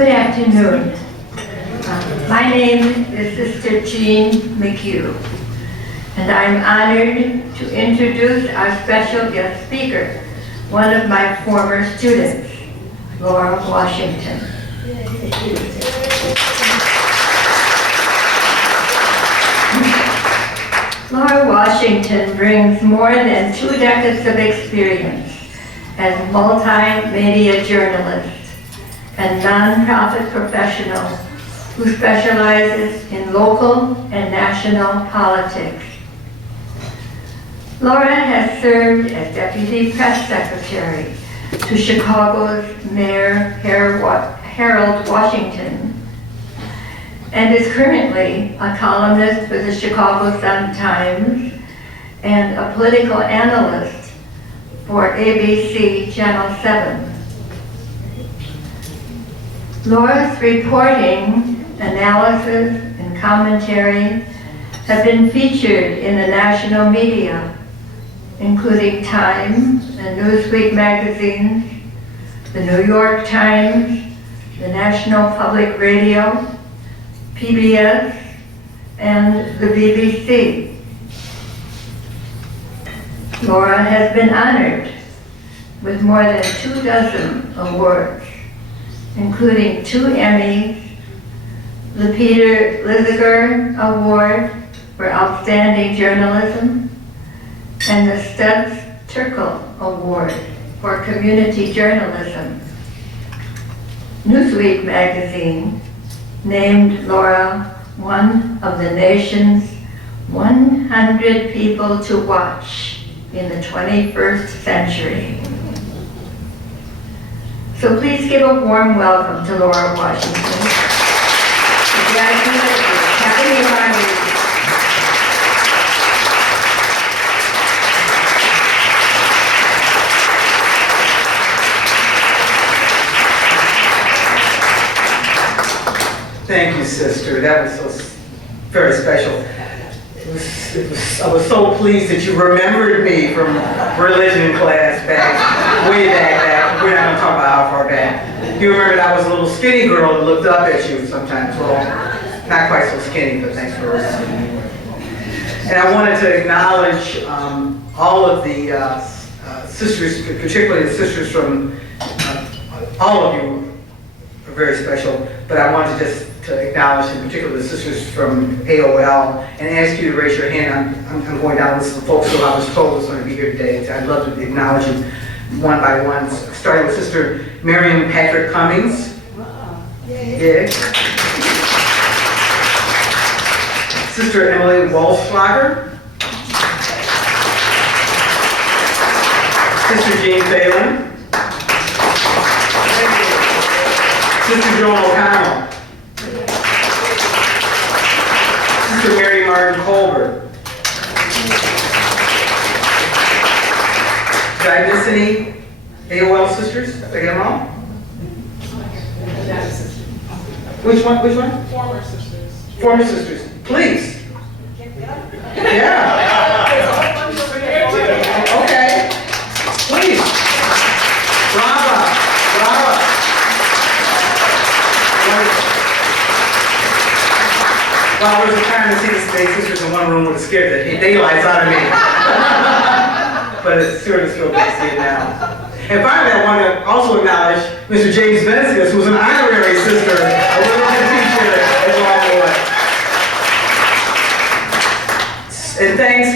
Good afternoon. My name is Sister Jean McHugh, and I'm honored to introduce our special guest speaker, one of my former students, Laura Washington. Laura Washington brings more than 2 decades of experience as multimedia journalist and nonprofit professional who specializes in local and national politics. Laura has served as Deputy Press Secretary to Chicago's Mayor Harold Washington, and is currently a columnist for the Chicago Sun-Times and a political analyst for ABC Channel 7. Laura's reporting, analysis, and commentary have been featured in the national media, including Time and Newsweek magazines, the New York Times, the National Public Radio, PBS, and the BBC. Laura has been honored with more than 24 awards, including 2 Emmys, the Peter Liziger Award for Outstanding Journalism, and the Studs Terkel Award for Community Journalism. Newsweek magazine named Laura one of the nation's 100 people to watch in the 21st century. So please give a warm welcome to Laura Washington. Congratulations. Happy New Year. Thank you, sister. That was so very special. I was so pleased that you remembered me from religion class way back. We're not going to talk about how far back. You remember I was a little skinny girl that looked up at you sometimes. Well, not quite so skinny, but thanks for remembering. And I wanted to acknowledge all of the sisters, particularly the sisters from, all of you are very special, but I wanted to acknowledge in particular the sisters from AOL and ask you to raise your hand. I'm going down the list of folks who I was told was going to be here today. I'd love to acknowledge them one by one, starting with Sister Miriam Patrick Cummings. Yeah. Sister Emily Walschlager. Sister Jean Phelan. Sister Joan O'Connell. Sister Mary Martin Colbert. Did I miss any AOL sisters? Did I get them all? Which one? Which one? Former sisters. Former sisters. Please. Yeah. Okay. Please. Brava. Brava. Well, there was a time to see the sisters in one room would have scared the daylights out of me. But it's sure to still good to see it now. And finally, I want to also acknowledge Mr. James Vencius, who's an honorary sister, a little teacher along the way. And thanks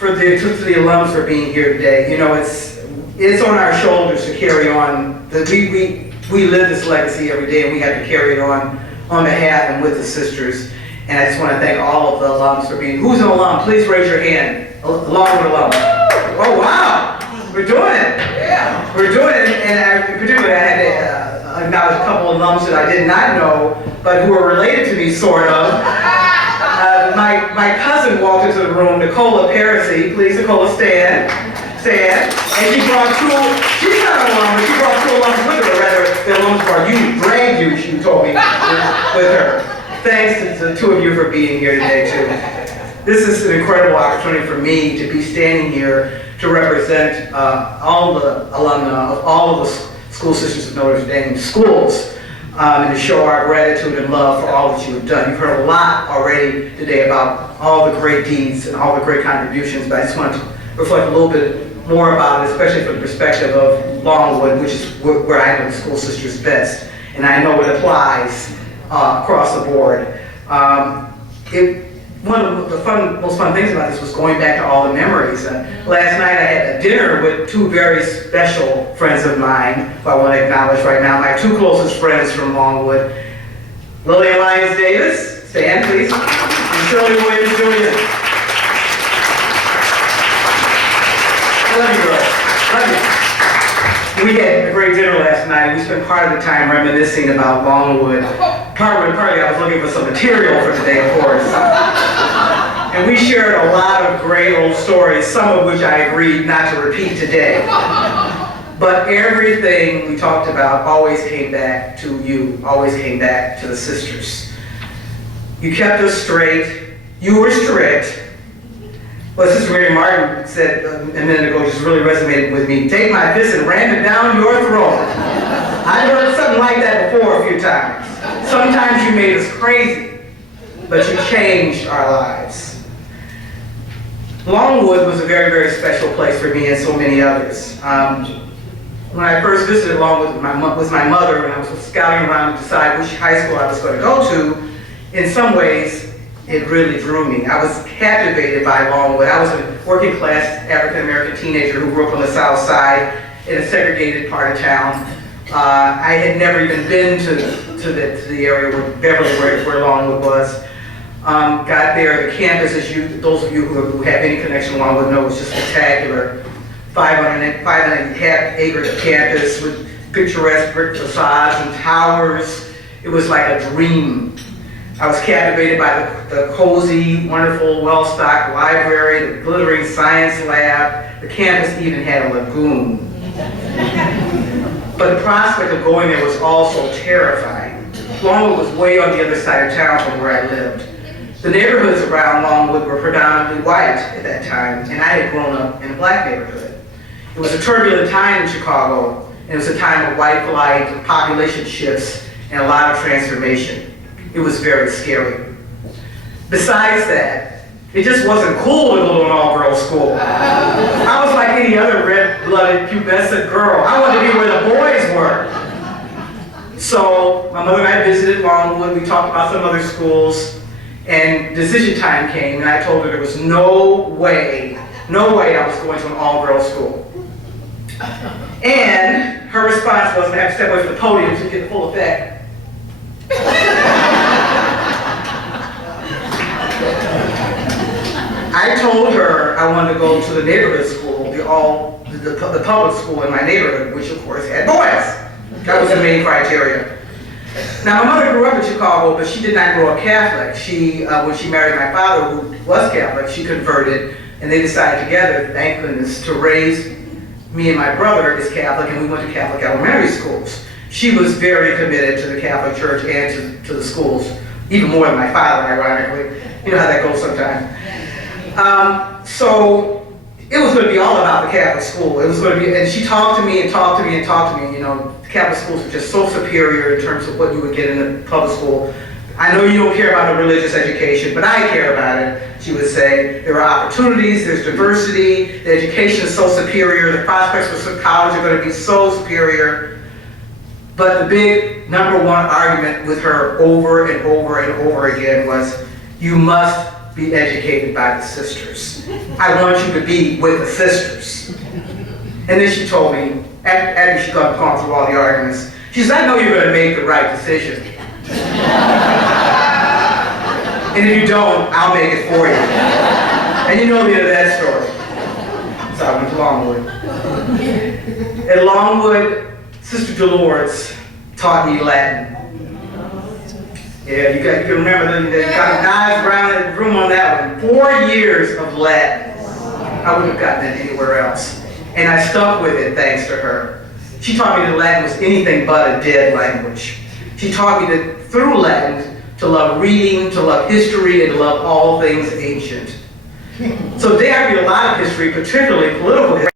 to the alums for being here today. You know, it's on our shoulders to carry on. We live this legacy every day, and we have to carry it on behalf and with the sisters. And I just want to thank all of the alums for being. Who's an alum? Please raise your hand. Along with alum. Oh wow, we're doing it. Yeah, we're doing it. And particularly, I had to acknowledge a couple of alums that I did not know, but who are related to me, sort of. My cousin walked into the room, Nicola Parisi. Please, Nicola, stand. And she brought 2, she's not an alum, but she brought 2 alums with her, or rather, the alums brought you, dragged you, she told me, with her. Thanks to the 2 of you for being here today, too. This is an incredible opportunity for me to be standing here to represent all the alumni of all of the school sisters of Notre Dame schools. and to show our gratitude and love for all that you have done. You've heard a lot already today about all the great deeds and all the great contributions, but I just want to reflect a little bit more about it, especially from the perspective of Longwood, which is where I know the school sisters best, and I know it applies across the board. One of the most fun things about this was going back to all the memories. Last night I had a dinner with two very special friends of mine, who I want to acknowledge right now, my two closest friends from Longwood, Lillian Lyons Davis, stand please, and Shirley Williams Jr. I love you girls, love you. We had a great dinner last night. We spent part of the time reminiscing about Longwood. Partly I was looking for some material for today, of course. And we shared a lot of great old stories, some of which I agreed not to repeat today. But everything we talked about always came back to you, always came back to the sisters. You kept us straight. You were strict. Well, Sister Mary Martin said a minute ago, just really resonated with me. Take my fist and ram it down your throat. I heard something like that before a few times. Sometimes you made us crazy, but you changed our lives. Longwood was a very, very special place for me and so many others. When I first visited Longwood with my mother, and I was scouting around to decide which high school I was going to go to, in some ways, it really drew me. I was captivated by Longwood. I was a working class African-American teenager who grew up on the south side in a segregated part of town. I had never even been to the area where Beverly, where Longwood was. Got there, the campus, those of you who have any connection to Longwood know, was just spectacular. 500-acre campus with picturesque brick facades and towers. It was like a dream. I was captivated by the cozy, wonderful, well-stocked library, the glittering science lab. The campus even had a lagoon. But the prospect of going there was also terrifying. Longwood was way on the other side of town from where I lived. The neighborhoods around Longwood were predominantly white at that time, and I had grown up in a black neighborhood. It was a turbulent time in Chicago, and it was a time of white flight, population shifts, and a lot of transformation. It was very scary. Besides that, it just wasn't cool to go to an all-girls school. I was like any other red-blooded pubescent girl. I wanted to be where the boys were. So my mother and I visited Longwood. We talked about some other schools, and decision time came, and I told her there was no way I was going to an all-girls school. And her response was, I have to step away from the podium to get the full effect. I told her I wanted to go to the neighborhood school, the public school in my neighborhood, which of course had boys. That was the main criteria. Now, my mother grew up in Chicago, but she did not grow up Catholic. When she married my father, who was Catholic, she converted, and they decided together, thank goodness, to raise me and my brother as Catholic, and we went to Catholic elementary schools. She was very committed to the Catholic Church and to the schools, even more than my father, ironically. You know how that goes sometimes. So it was going to be all about the Catholic school. It was going to be, and she talked to me and talked to me and talked to me. You know, Catholic schools are just so superior in terms of what you would get in the public school. I know you don't care about the religious education, but I care about it. She would say, there are opportunities, there's diversity, the education is so superior, the prospects for college are going to be so superior. But the big #1 argument with her over and over and over again was, you must be educated by the sisters. I want you to be with the sisters. And then she told me, after she got gone through all the arguments, she said, I know you're going to make the right decision. And if you don't, I'll make it for you. And you know the end of that story. So I went to Longwood. At Longwood, Sister Dolores taught me Latin. Yeah, you can remember the nice round room on that one. 4 years of Latin. I wouldn't have gotten it anywhere else. And I stuck with it thanks to her. She taught me that Latin was anything but a dead language. She taught me that through Latin to love reading, to love history, and to love all things ancient. So today I read a lot of history, particularly political history.